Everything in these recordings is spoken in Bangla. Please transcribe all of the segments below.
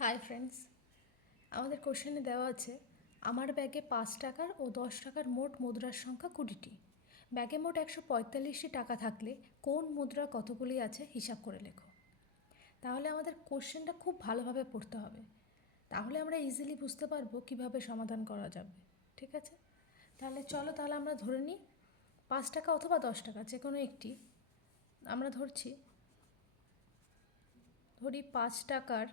হাই ফ্রেন্ডস, আমাদের কোশ্চেনে দেওয়া আছে আমার ব্যাগে 5 টাকার ও 10 টাকার মোট মুদ্রার সংখ্যা 20টি। ব্যাগে মোট 145টি টাকা থাকলে কোন মুদ্রা কতগুলি আছে হিসাব করে লেখো। তাহলে আমাদের কোশ্চেনটা খুব ভালোভাবে পড়তে হবে, তাহলে আমরা ইজিলি বুঝতে পারবো কিভাবে সমাধান করা যাবে। ঠিক আছে, তাহলে আমরা ধরে নিই 5 টাকা অথবা 10 টাকা যে কোনো একটি। আমরা ধরি 5 টাকার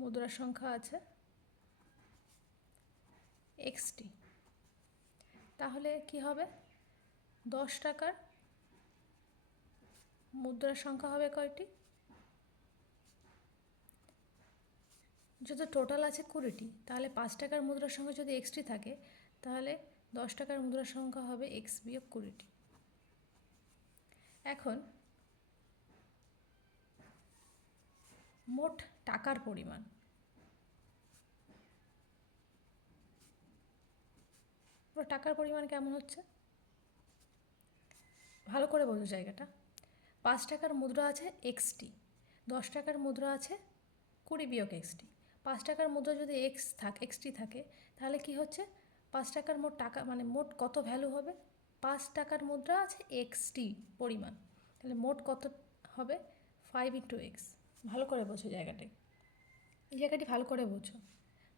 মুদ্রার সংখ্যা আছে এক্সটি। তাহলে কি হবে, 10 টাকার মুদ্রার সংখ্যা হবে কয়টি? যদি টোটাল আছে 20টি, তাহলে 5 টাকার মুদ্রার সংখ্যা যদি এক্সটি থাকে, তাহলে 10 টাকার মুদ্রার সংখ্যা হবে এক্স বিয়োগ 20টি। এখন মোট টাকার পরিমাণ, টাকার পরিমাণ কেমন হচ্ছে ভালো করে বোঝো জায়গাটা। 5 টাকার মুদ্রা আছে এক্সটি, 10 টাকার মুদ্রা আছে 20 বিয়োগ এক্সটি। 5 টাকার মুদ্রা যদি এক্সটি থাকে, তাহলে কি হচ্ছে 5 টাকার মোট টাকা মানে মোট কত ভ্যালু হবে? 5 টাকার মুদ্রা আছে এক্সটি পরিমাণ, তাহলে মোট কত হবে? 5 × x। ভালো করে বোঝো জায়গাটাই, এই জায়গাটি ভালো করে বোঝো।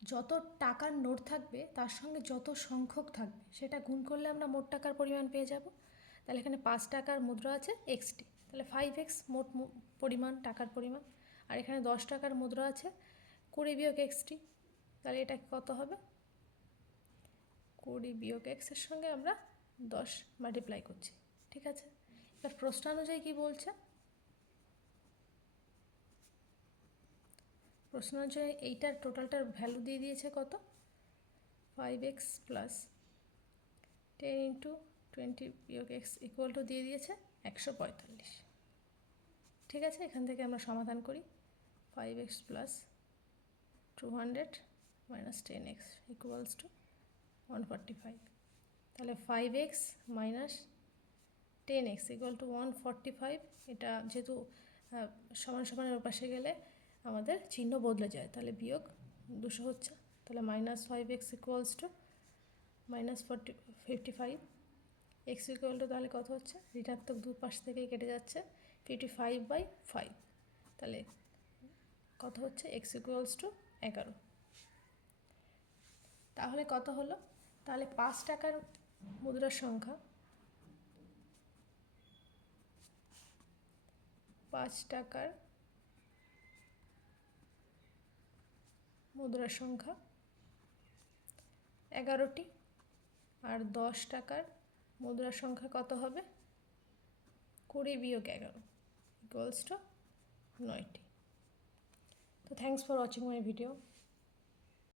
যত টাকার নোট থাকবে তার সঙ্গে যত সংখ্যক থাকবে সেটা গুণ করলে আমরা মোট টাকার পরিমাণ পেয়ে যাব। তাহলে এখানে 5 টাকার মুদ্রা আছে এক্সটি, তাহলে 5x মোট পরিমাণ, টাকার পরিমাণ। আর এখানে 10 টাকার মুদ্রা আছে 20 বিয়োগ এক্সটি, তাহলে এটা কত হবে? 20 বিয়োগ এক্সের সঙ্গে আমরা 10 মাল্টিপ্লাই করছি। ঠিক আছে, এবার প্রশ্ন অনুযায়ী কী বলছে? প্রশ্ন অনুযায়ী এইটার টোটালটার ভ্যালু দিয়ে দিয়েছে কত? 5x প্লাস 10 × 20 বিয়োগ এক্স ইকুয়াল টু দিয়ে দিয়েছে 145। ঠিক আছে, এখান থেকে আমরা সমাধান করি। 5x plus 200 minus 10x equals to 145। তাহলে 5x minus 10x equal to 145। এটা যেহেতু সমান সমানের ওপাশে গেলে আমাদের চিহ্ন বদলে যায়, তাহলে বিয়োগ 200 হচ্ছে, তাহলে minus 5x equals to minus 55। X equal to তাহলে কত হচ্ছে? ঋণাত্মক দুপাশ থেকেই কেটে যাচ্ছে 55/5, তাহলে কত হচ্ছে? X equals to 11। তাহলে কত হলো? তাহলে 5 টাকার মুদ্রার সংখ্যা, 5 টাকার মুদ্রার সংখ্যা 11টি, আর 10 টাকার মুদ্রার সংখ্যা কত হবে? 20 বিয়োগ 11 ইকুয়ালস টু 9টি। তো thanks for watching my video.